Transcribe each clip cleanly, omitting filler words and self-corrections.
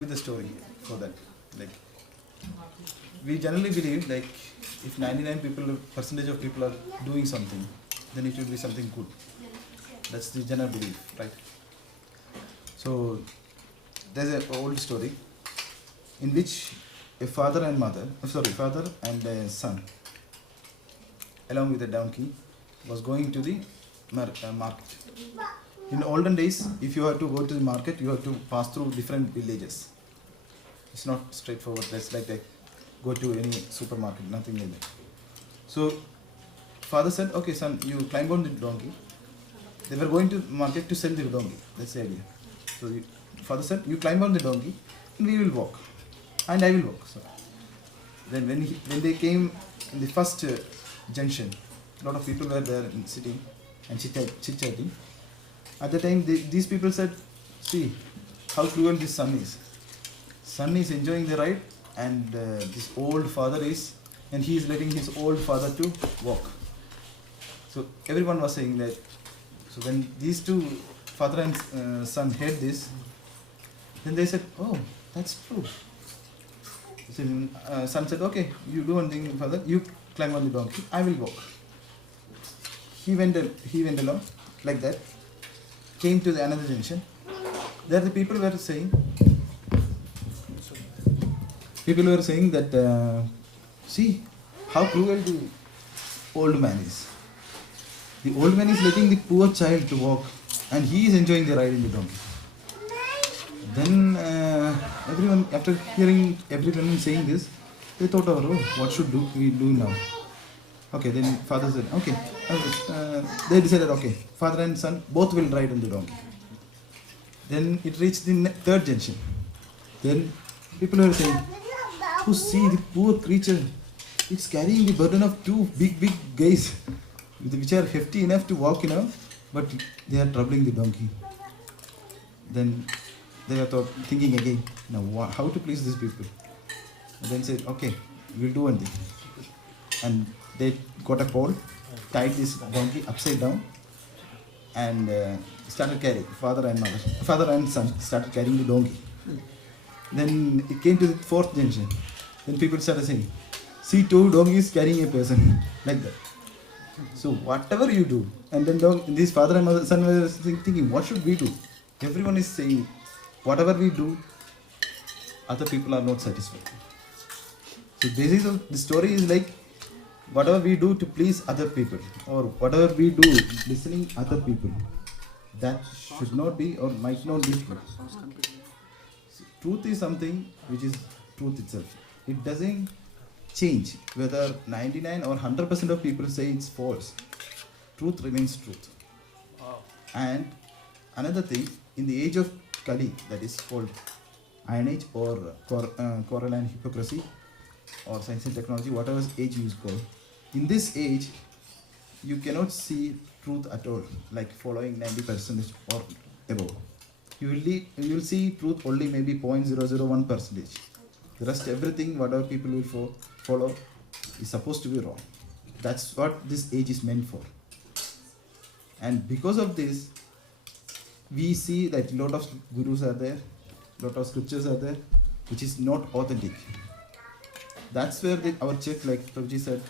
with the story for that. Like, we generally believe like if 99% of people are doing something, then it will be something good. That's the general belief, right? So there's an old story in which a father and a son, along with a donkey, was going to the market. In olden days, if you have to go to the market, you have to pass through different villages. It's not straightforward. That's like go to any supermarket, nothing like that. So, father said, okay, son, you climb on the donkey. They were going to market to sell the donkey. That's the idea. So, father said, you climb on the donkey and we will walk. And I will walk. So, then when they came in the first junction, a lot of people were there sitting and chit-chatting. At the time, these people said, see how cruel this son is. Son is enjoying the ride and this old father is, and he is letting his old father to walk. So everyone was saying that. So when these two, father and son, heard this, then they said, oh, that's true. So son said, okay, you do one thing, father, you climb on the donkey, I will walk. He went along like that, came to the another junction. There the people were saying that, see how cruel the old man is. The old man is letting the poor child to walk and he is enjoying the ride in the donkey. Then everyone, after hearing everyone saying this, they thought, oh, what should we do now? Okay, then father said, okay. They decided, okay, father and son both will ride on the donkey. Then it reached the third junction. Then people were saying, oh, see the poor creature, it's carrying the burden of two big guys, which are hefty enough to walk, but they are troubling the donkey. Then they are thinking again, now how to please these people? And then said, okay, we'll do one thing. And they got a pole, tied this donkey upside down, and started carrying. Father and son started carrying the donkey. Then it came to the fourth junction. Then people started saying, see, two donkeys carrying a person, like that. So whatever you do, and then this father and son were thinking, what should we do? Everyone is saying, whatever we do, other people are not satisfied. So the story is like, whatever we do to please other people, or whatever we do listening other people, that should not be or might not be true. So, truth is something which is truth itself. It doesn't change whether 99 or 100% of people say it's false. Truth remains truth. And another thing, in the age of Kali, that is called Iron Age or Coral and Hypocrisy or Science and Technology, whatever age you call, in this age, you cannot see truth at all, like following 90% or above. You will see truth only maybe 0.001%. The rest, everything, whatever people will follow, is supposed to be wrong. That's what this age is meant for. And because of this, we see that a lot of gurus are there, a lot of scriptures are there, which is not authentic. That's where our check, like Prabhuji said,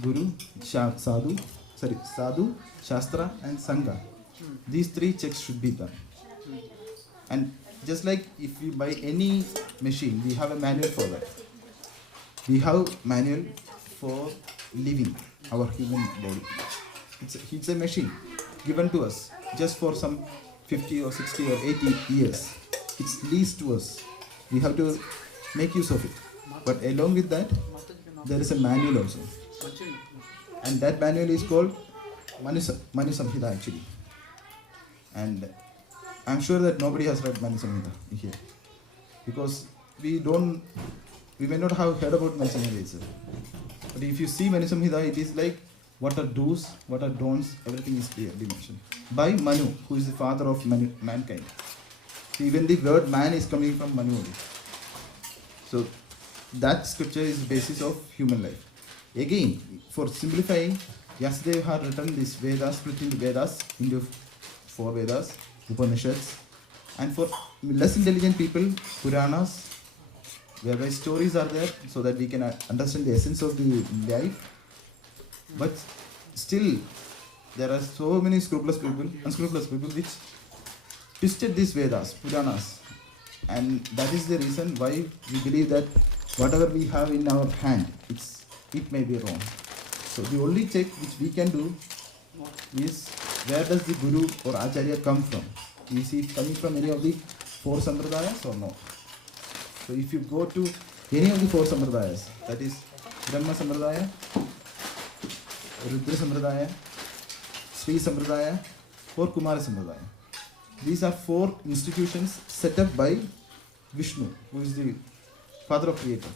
Guru, Sadhu, Shastra and Sangha. These three checks should be done. And just like if we buy any machine, we have a manual for that. We have manual for living our human body. It's a machine given to us just for some 50 or 60 or 80 years. It's leased to us. We have to make use of it. But along with that, there is a manual also. And that manual is called Manu Samhita actually. And I'm sure that nobody has read Manu Samhita here. Because we may not have heard about Manu Samhita itself. But if you see Manu Samhita, it is like what are do's, what are don'ts, everything is clearly mentioned. By Manu, who is the father of mankind. So even the word man is coming from Manu only. So that scripture is the basis of human life. Again, for simplifying, Vyasadeva had written this Vedas, splitting the Vedas into 4 Vedas, Upanishads, And for less intelligent people, Puranas, whereby stories are there so that we can understand the essence of the life. But still, there are so many unscrupulous people which twisted these Vedas, Puranas. And that is the reason why we believe that whatever we have in our hand, it may be wrong. So the only check which we can do is where does the Guru or Acharya come from? Is he coming from any of the 4 Sampradayas or not? So if you go to any of the 4 Sampradayas, that is Brahma Sampradaya, Rudra Sampradaya, Sri Sampradaya, or Kumara Sampradaya. These are 4 institutions set up by Vishnu, who is the father of creator.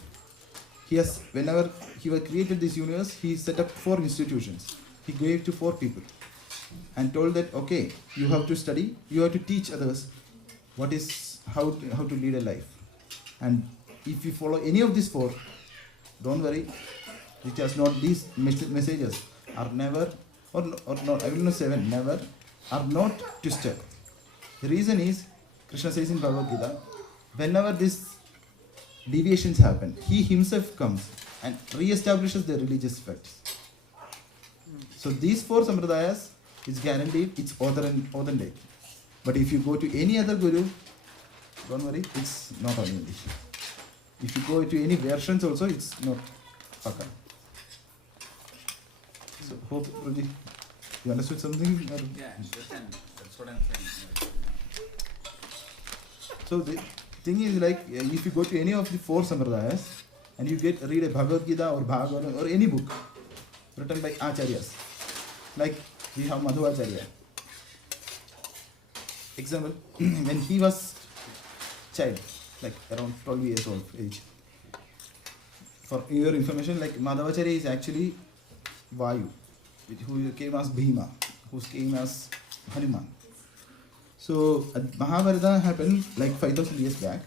Whenever he created this universe, he set up 4 institutions. He gave to 4 people and told that, okay, you have to study, you have to teach others how to lead a life. And if you follow any of these 4, don't worry, it has not, these messages are never, or not, I will not say never, are not twisted. The reason is, Krishna says in Bhagavad Gita, whenever these deviations happen, he himself comes and re-establishes the religious facts. So these 4 Sampradayas is guaranteed, it's authentic. But if you go to any other guru, don't worry, it's not authentic. If you go to any versions also, it's not Paka. So hope, Ruji, you understood something? Yeah, understand. That's what I'm saying. So the thing is like, if you go to any of the 4 Sampradayas and you read a Bhagavad Gita or Bhagavatam or any book written by Acharyas, like we have Madhu Acharya. Example, when he was child, like around 12 years old age. For your information, like Madhavacharya is actually Vayu, who came as Bhima, who came as Hanuman. So Mahabharata happened like 5,000 years back,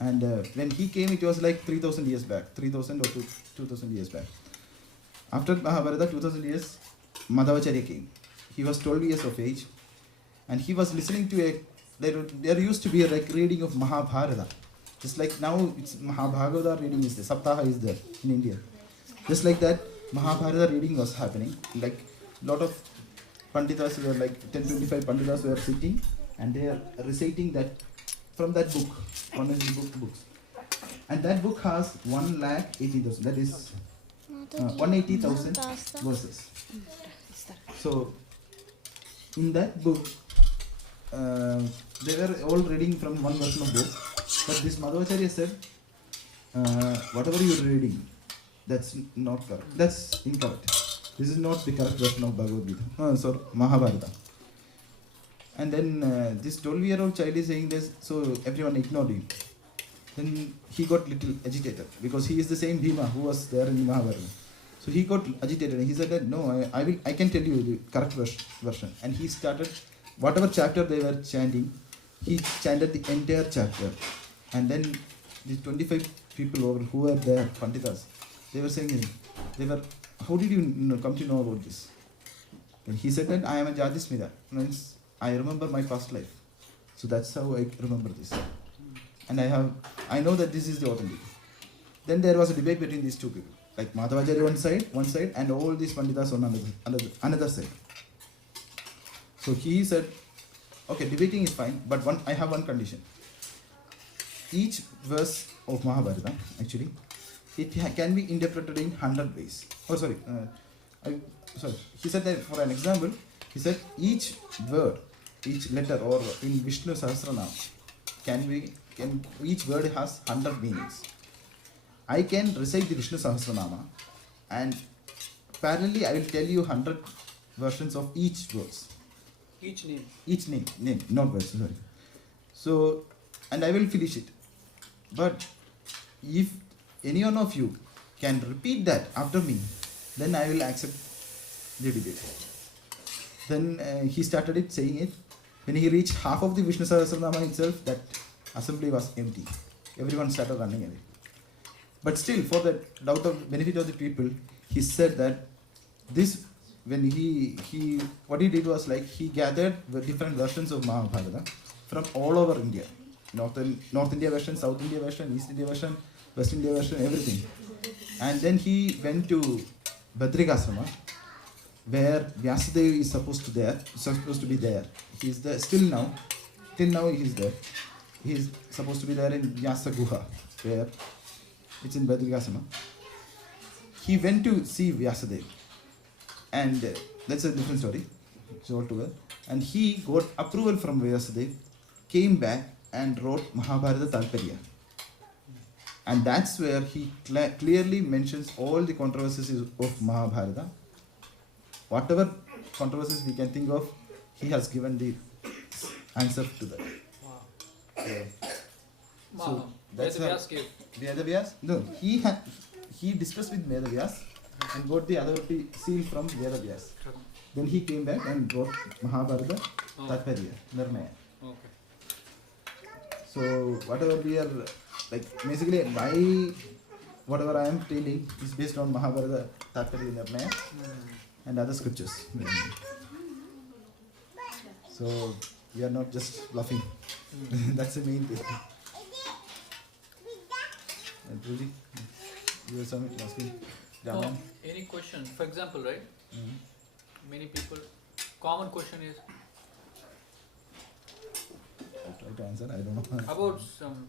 and when he came, it was like 3,000 years back, 3,000 or 2,000 years back. After Mahabharata, 2,000 years, Madhavacharya came. He was 12 years of age, and he was listening to there used to be a reading of Mahabharata. Just like now, it's Mahabharata reading is there, Saptaha is there in India. Just like that, Mahabharata reading was happening. Like lot of Panditas were like 10-25 Panditas were sitting and they are reciting that from that book, one of the books. And that book has 1,80,000, that is 180,000 verses. So in that book, they were all reading from one version of book. But this Madhavacharya said, whatever you're reading, that's not correct. That's incorrect. This is not the correct version of Bhagavad Gita. Sorry, Mahabharata. And then this 12-year-old child is saying this, so everyone ignored him. Then he got little agitated because he is the same Bhima who was there in the Mahabharata. So he got agitated and he said that no, I can tell you the correct version. And he started, whatever chapter they were chanting, he chanted the entire chapter. And then the 25 people who were there, Panditas, they were saying, how did you come to know about this? And he said that I am a Jadismita, means I remember my past life. So that's how I remember this. And I know that this is the authentic. Then there was a debate between these 2 people. Like Madhavacharya one side and all these Panditas on another side. So he said, okay, debating is fine, but I have one condition. Each verse of Mahabharata, actually, it can be interpreted in 100 ways. Oh, sorry. He said that for an example, he said each word, each letter, or in Vishnu Sahasranama, each word has 100 meanings. I can recite the Vishnu Sahasranama and parallelly I will tell you 100 versions of each verse. Each name. Each name, not verse, sorry. So, and I will finish it. But if any one of you can repeat that after me, then I will accept the debate. Then he started saying it. When he reached half of the Vishnu Sahasranama itself, that assembly was empty. Everyone started running away. But still, for the benefit of the people, he said that this, when what he did was like, he gathered the different versions of Mahabharata from all over India. North India version, South India version, East India version, West India version, everything. And then he went to Badrikasrama, where Vyasadeva is supposed to be there. He is there still now. Till now he is there. He is supposed to be there in Vyasa Guha, where it's in Badrikasrama. He went to see Vyasadeva, and that's a different story. It's all together. And he got approval from Vyasadeva, came back and wrote Mahabharata Talparya. And that's where he clearly mentions all the controversies of Mahabharata. Whatever controversies we can think of, he has given the answer to that. Wow. Yeah. Wow. So that's Vedavyas gave. Vedavyas? No, he discussed with Vedavyas and got the authority seal from Vedavyas. Then he came back and wrote Mahabharata Tatparya, Nirnaya. Okay. So whatever we are, like basically whatever I am telling is based on Mahabharata Tatparya Nirnaya and other scriptures. So we are not just bluffing. That's the main thing. And Rudy, you were asking Raman? Any question? For example, right? Many people, common question is I'll try to answer, I don't know. about some.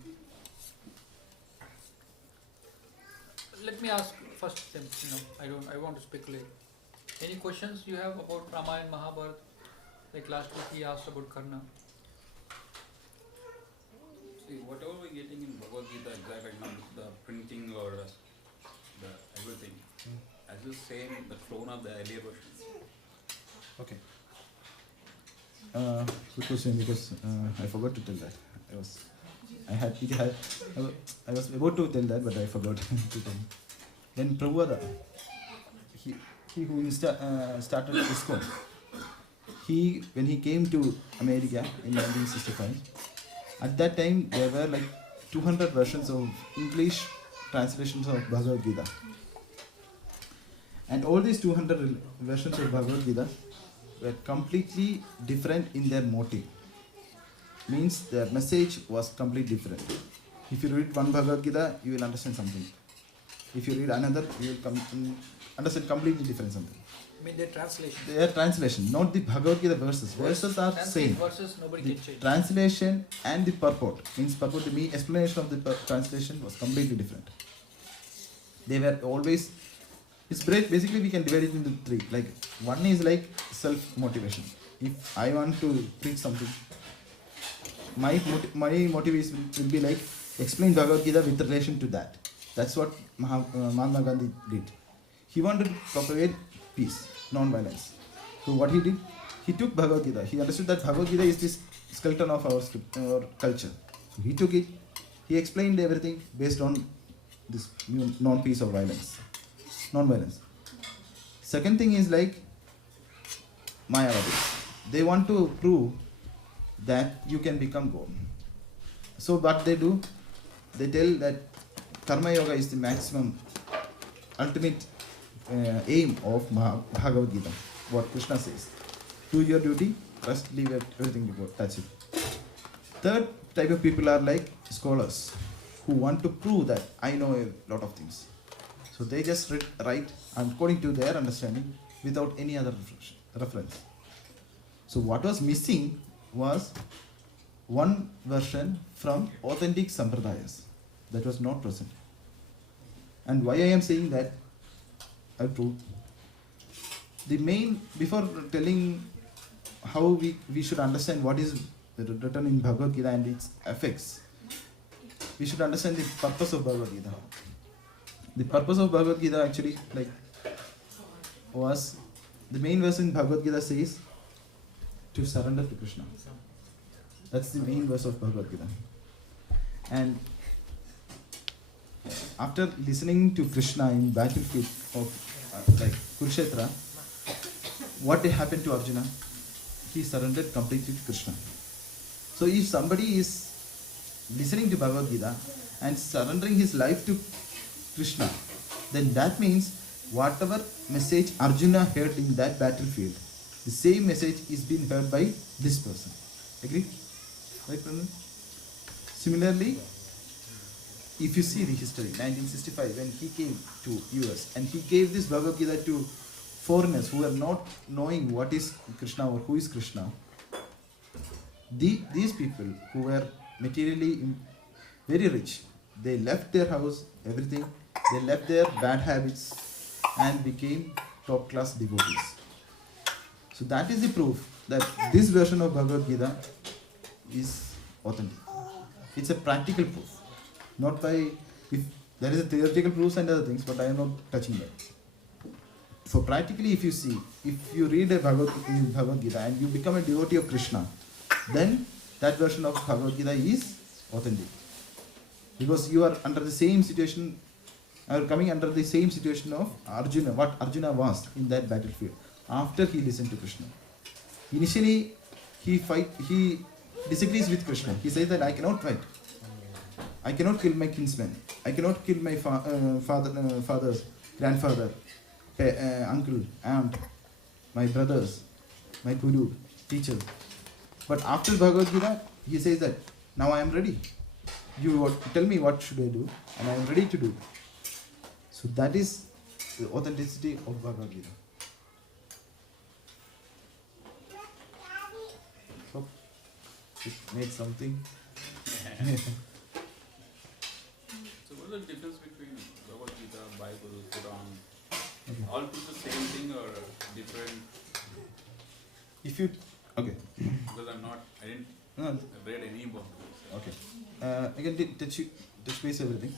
Let me ask first. I want to speculate. Any questions you have about Ramayana, Mahabharata? Like last week he asked about Karna. See, whatever we're getting in Bhagavad Gita, exact the printing or the everything, as you say, the clone of the earlier versions. Okay. Good question, because I forgot to tell that. I was about to tell that, but I forgot to tell. Then Prabhu, he who started ISKCON, when he came to America in 1965, at that time there were like 200 versions of English translations of Bhagavad Gita. And all these 200 versions of Bhagavad Gita were completely different in their motive. Means their message was completely different. If you read one Bhagavad Gita, you will understand something. If you read another, you will understand completely different something. I mean their translation. Their translation, not the Bhagavad Gita verses. Verses are same. Verses nobody The can change. translation and the purport, means purport, the explanation of the translation was completely different. They were always, it's basically we can divide it into three. Like one is like self-motivation. If I want to preach something, my motivation will be like explain Bhagavad Gita with relation to that. That's what Mahatma Gandhi did. He wanted to propagate peace, non-violence. So what he did, he took Bhagavad Gita. He understood that Bhagavad Gita is this skeleton of our culture. So he took it. He explained everything based on this non-peace or violence, non-violence. Second thing is like Mayavadis. They want to prove that you can become God. So what they do, they tell that Karma Yoga is the maximum, ultimate aim of Bhagavad Gita. What Krishna says. Do your duty, rest, leave everything to God. That's it. Third type of people are like scholars who want to prove that I know a lot of things. So they just write according to their understanding without any other reference. So what was missing was one version from authentic sampradayas that was not present. And why I am saying that, I proved. The main, before telling how we should understand what is written in Bhagavad Gita and its effects, we should understand the purpose of Bhagavad Gita. The purpose of Bhagavad Gita actually was, the main verse in Bhagavad Gita says to surrender to Krishna. That's the main verse of Bhagavad Gita. And after listening to Krishna in battlefield of like Kurukshetra, what happened to Arjuna? He surrendered completely to Krishna. So if somebody is listening to Bhagavad Gita and surrendering his life to Krishna, then that means whatever message Arjuna heard in that battlefield, the same message is being heard by this person. Agree? Right, Pranam? Similarly, if you see the history, 1965, when he came to US and he gave this Bhagavad Gita to foreigners who were not knowing what is Krishna or who is Krishna, these people who were materially very rich, they left their house, everything, they left their bad habits and became top class devotees. So that is the proof that this version of Bhagavad Gita is authentic. It's a practical proof. Not by, if there is a theoretical proofs and other things, but I am not touching that. So practically, if you see, if you read a Bhagavad Gita and you become a devotee of Krishna, then that version of Bhagavad Gita is authentic. Because you are under the same situation, are coming under the same situation of Arjuna, what Arjuna was in that battlefield after he listened to Krishna. Initially, he disagrees with Krishna. He says that I cannot fight. I cannot kill my kinsmen. I cannot kill my father's grandfather, uncle, aunt, my brothers, my guru, teacher. But after Bhagavad Gita, he says that now I am ready. You tell me what should I do, and I am ready to do. So that is the authenticity of Bhagavad Gita. Hope it made something. So what is the difference between Bhagavad Gita, Bible, Quran? All put the same thing or different? If you okay. Because I didn't read any book. Okay. I can touch base everything.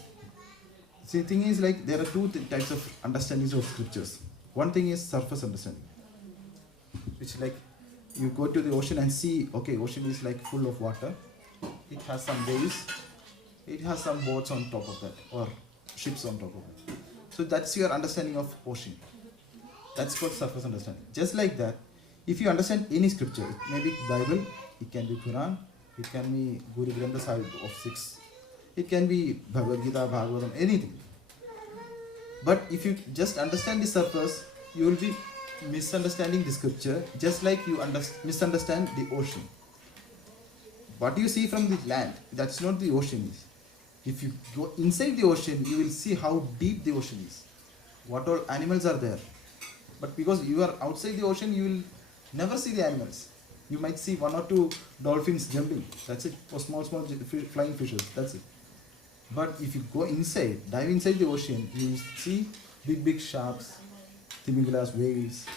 See, the thing is like there are two types of understandings of scriptures. One thing is surface understanding, which like you go to the ocean and see, okay, ocean is like full of water. It has some waves. It has some boats on top of that or ships on top of it. So that's your understanding of ocean. That's called surface understanding. Just like that, if you understand any scripture, it may be Bible, it can be Quran, it can be Guru Granth Sahib of 6, it can be Bhagavad Gita, Bhagavatam, anything. But if you just understand the surface, you will be misunderstanding the scripture, just like you misunderstand the ocean. What you see from the land, that's not the ocean is. If you go inside the ocean, you will see how deep the ocean is. What all animals are there. But because you are outside the ocean, you will never see the animals. You might see 1 or 2 dolphins jumping. That's it. Or small flying fishes. That's it. But if you go inside, dive inside the ocean, you will see big sharks, timingalas, whales,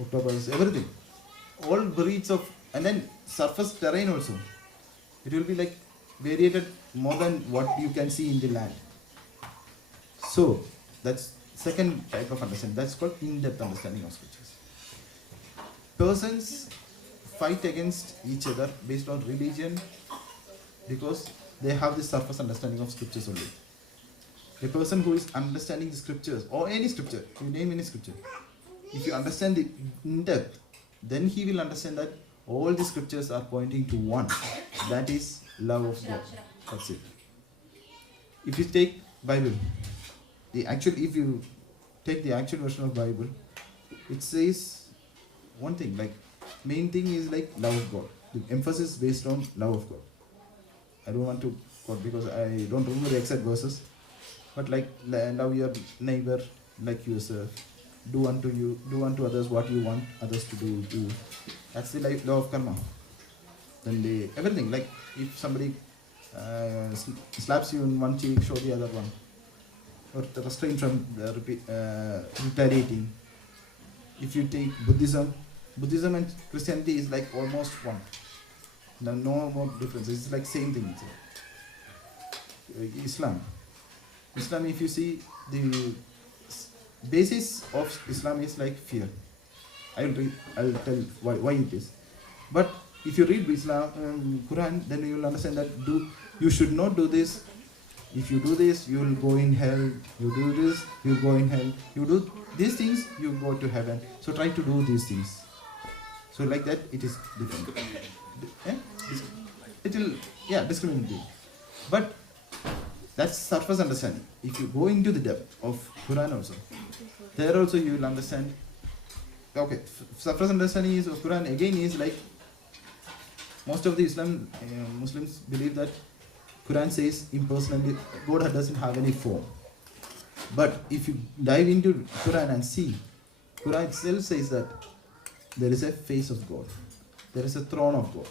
octopus, everything. All breeds of, and then surface terrain also. It will be like variated more than what you can see in the land. So that's second type of understanding. That's called in-depth understanding of scriptures. Persons fight against each other based on religion because they have the surface understanding of scriptures only. A person who is understanding the scriptures or any scripture, you name any scripture, if you understand it in depth, then he will understand that all the scriptures are pointing to one, that is love of God. That's it. If you take Bible, if you take the actual version of Bible, it says one thing, like main thing is like love of God. The emphasis is based on love of God. I don't want to quote because I don't remember the exact verses, but like love your neighbor like yourself. Do unto others what you want others to do to you. That's the law of karma. Then everything, like if somebody slaps you in one cheek, show the other one, or restrain from retaliating. If you take Buddhism and Christianity is like almost one. No more difference. It's like same thing. Islam, if you see, the basis of Islam is like fear. I'll tell why it is. But if you read Islam, Quran, then you will understand that you should not do this. If you do this, you will go in hell. You do this, you will go in hell. You do these things, you go to heaven. So try to do these things. So like that, it is different. It will, discriminate. But that's surface understanding. If you go into the depth of Quran also, there also you will understand. Okay, surface understanding is of Quran again is like most of the Muslims believe that Quran says impersonally God doesn't have any form. But if you dive into Quran and see, Quran itself says that there is a face of God, there is a throne of God,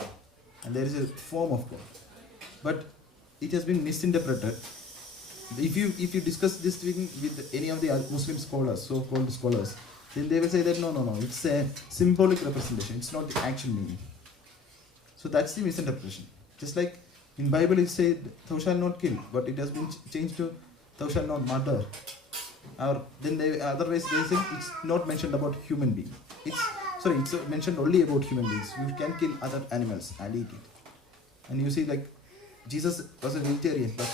and there is a form of God. But it has been misinterpreted. If you discuss this thing with any of the Muslim scholars, so-called scholars, then they will say that no, it's a symbolic representation. It's not the actual meaning. So that's the misinterpretation. Just like in Bible it said, "Thou shalt not kill," but it has been changed to "Thou shalt not murder." Or then otherwise they say it's not mentioned about human being. It's mentioned only about human beings. You can kill other animals and eat it. And you see, like, Jesus was a vegetarian, but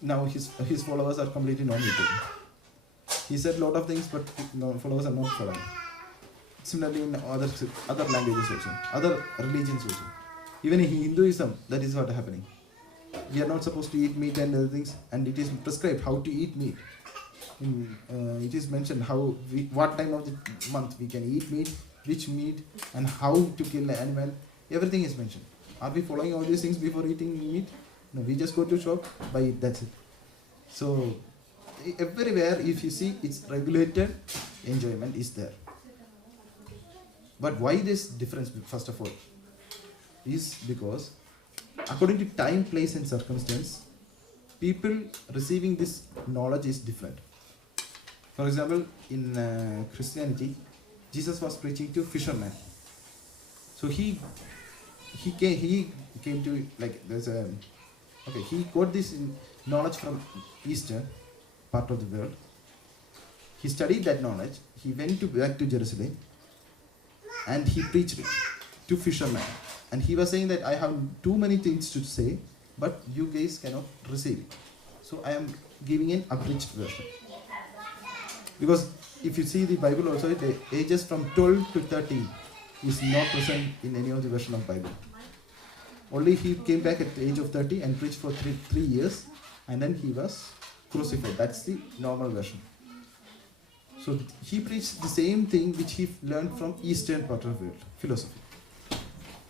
now his followers are completely non-vegetarian. He said a lot of things, but followers are not following. Similarly in other languages also, other religions also. Even in Hinduism, that is what is happening. We are not supposed to eat meat and other things, and it is prescribed how to eat meat. It is mentioned what time of the month we can eat meat, which meat, and how to kill an animal. Everything is mentioned. Are we following all these things before eating meat? No, we just go to shop, buy it, that's it. So everywhere, if you see, it's regulated enjoyment is there. But why this difference, first of all, is because according to time, place and circumstance, people receiving this knowledge is different. For example, in Christianity, Jesus was preaching to fishermen. So he came to, like, he got this knowledge from eastern part of the world. He studied that knowledge. He went back to Jerusalem and he preached it to fishermen. And he was saying that I have too many things to say, but you guys cannot receive it. So I am giving an abridged version. Because if you see the Bible also, the ages from 12 to 13 is not present in any of the version of Bible. Only he came back at the age of 30 and preached for 3 years, and then he was crucified. That's the normal version. So he preached the same thing which he learned from Eastern part of the world, philosophy.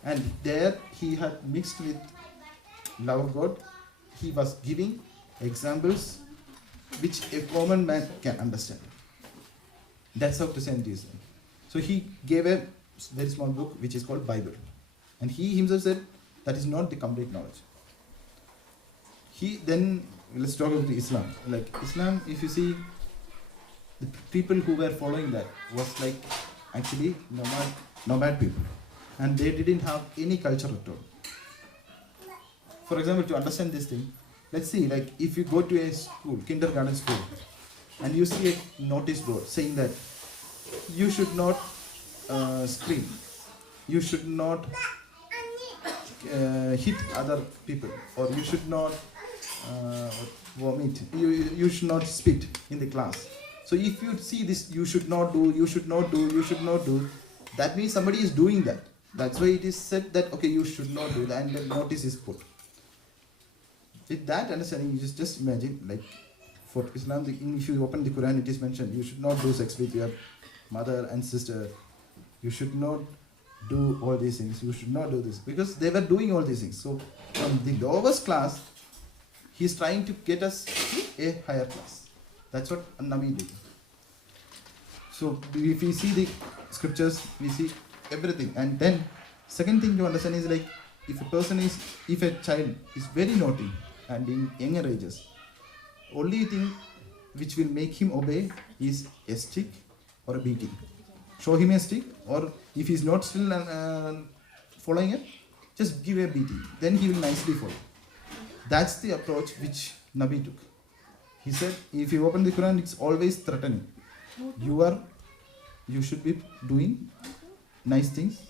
And there he had mixed with love of God. He was giving examples which a common man can understand. That's how Christianity is. So he gave a very small book which is called Bible. And he himself said that is not the complete knowledge. Let's talk about Islam. Like Islam, if you see, the people who were following that was like actually nomad people. And they didn't have any culture at all. For example, to understand this thing, let's see, like if you go to a school, kindergarten school, and you see a notice board saying that you should not scream, you should not hit other people, or you should not vomit, you should not spit in the class. So if you see this, you should not do, that means somebody is doing that. That's why it is said that, okay, you should not do that, and the notice is put. With that understanding, you just imagine, like, for Islam, if you open the Quran, it is mentioned, you should not do sex with your mother and sister. You should not do all these things. You should not do this. Because they were doing all these things. So, from the lowest class, he's trying to get us to a higher class. That's what Nabi did. So, if we see the scriptures, we see everything. And then, second thing to understand is, like, if a child is very naughty and in younger ages, only thing which will make him obey is a stick or a beating. Show him a stick, or if he's not still following it, just give a beating. Then he will nicely follow. That's the approach which Nabi took. He said, if you open the Quran, it's always threatening. You should be doing nice things.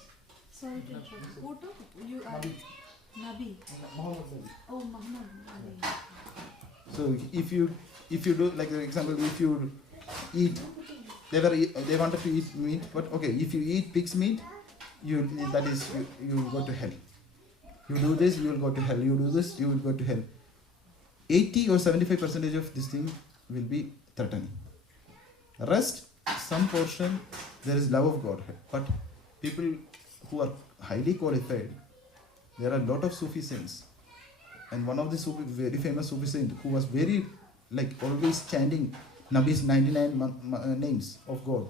Sorry to interrupt. Who took? You are Nabi. Oh, Muhammad Nabi. So if you do, like for example, if you eat, they wanted to eat meat, but okay, if you eat pig's meat, you will go to hell. You do this, you will go to hell. You do this, you will go to hell. 80 or 75% of this thing will be threatening. The rest, some portion, there is love of God. But people who are highly qualified, there are a lot of Sufi saints. And one of the Sufi, very famous Sufi saint who was very, like, always chanting Nabi's 99 names of God.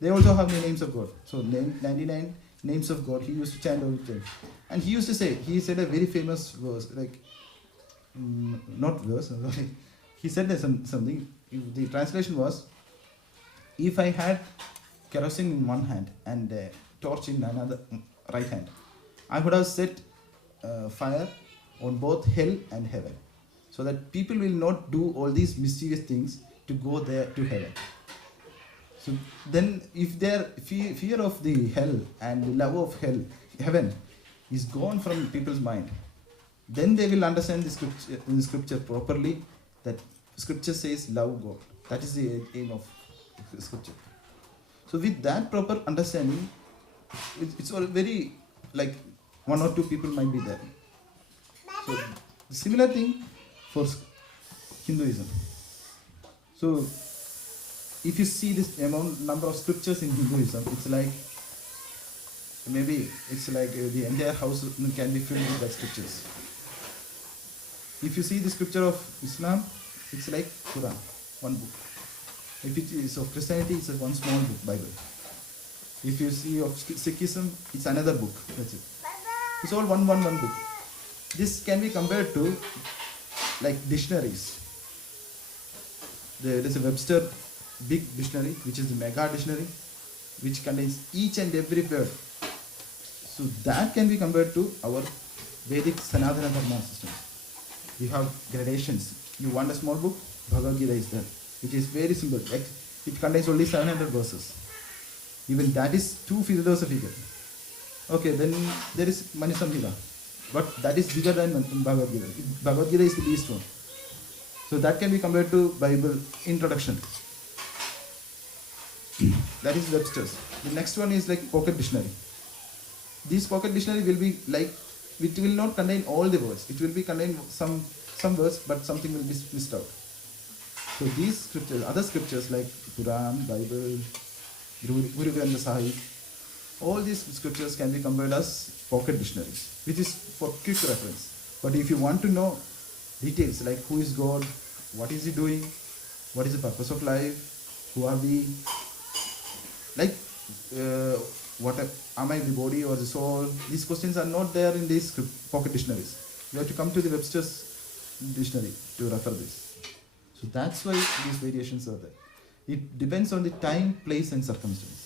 They also have the names of God. So 99 names of God, he used to chant all the time. And he used to say, he said a very famous verse, like, not verse, sorry. He said that something, the translation was, if I had kerosene in one hand and a torch in another right hand, I would have set fire on both hell and heaven, so that people will not do all these mischievous things to go there to heaven. So then, if their fear of the hell and the love of heaven is gone from people's mind, then they will understand the scripture properly, that scripture says love God. That is the aim of scripture. So with that proper understanding, it's all very, like, one or two people might be there. So the similar thing for Hinduism. So if you see this number of scriptures in Hinduism, it's like, maybe it's like the entire house can be filled with that scriptures. If you see the scripture of Islam, it's like Quran, one book. If it is of Christianity, it's one small book, Bible. If you see of Sikhism, it's another book. That's it. It's all one book. This can be compared to, like, dictionaries. There is a Webster big dictionary, which is the mega dictionary, which contains each and every word. So that can be compared to our Vedic Sanatana Dharma system. We have gradations. You want a small book? Bhagavad Gita is there, which is very simple. It contains only 700 verses. Even that is too philosophical. Okay, then there is Manisamhita, but that is bigger than Bhagavad Gita. Bhagavad Gita is the least one. So that can be compared to Bible introduction. That is Webster's. The next one is like pocket dictionary. This pocket dictionary will be like, it will not contain all the words. It will be contain some words, but something will be missed out. So these scriptures, other scriptures like Quran, Bible, Guru Granth Sahib, all these scriptures can be compared as pocket dictionaries, which is for quick reference. But if you want to know details like who is God, what is he doing, what is the purpose of life, who are we, like am I the body or the soul, these questions are not there in these pocket dictionaries. You have to come to the Webster's dictionary to refer this. So that's why these variations are there. It depends on the time, place and circumstance.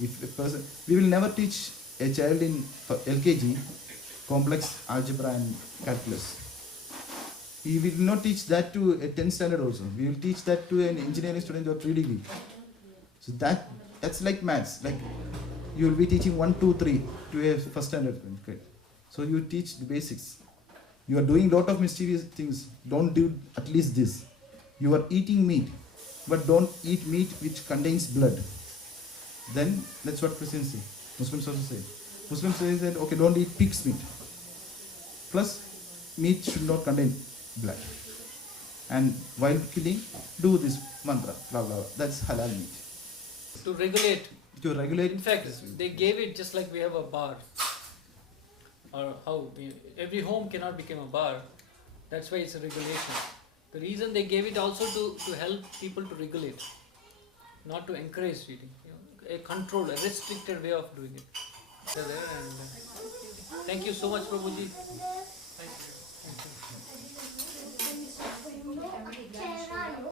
If a person, we will never teach a child in LKG complex algebra and calculus. We will not teach that to a 10th standard also. We will teach that to an engineering student of 3 degree. So that's like maths. Like you will be teaching 1, 2, 3 to a first standard kid. So you teach the basics. You are doing lot of mischievous things. Don't do at least this. You are eating meat, but don't eat meat which contains blood. Then that's what Christians say. Muslims also say. Muslims say that okay, don't eat pig's meat. Plus, meat should not contain blood. And while killing, do this mantra, blah blah blah. That's halal meat. To regulate. To regulate. In fact, they gave it just like we have a bar. Or how every home cannot become a bar. That's why it's a regulation. The reason they gave it also to help people to regulate, not to encourage eating. A controlled, a restricted way of doing it. So there, and thank you so much, Prabhuji.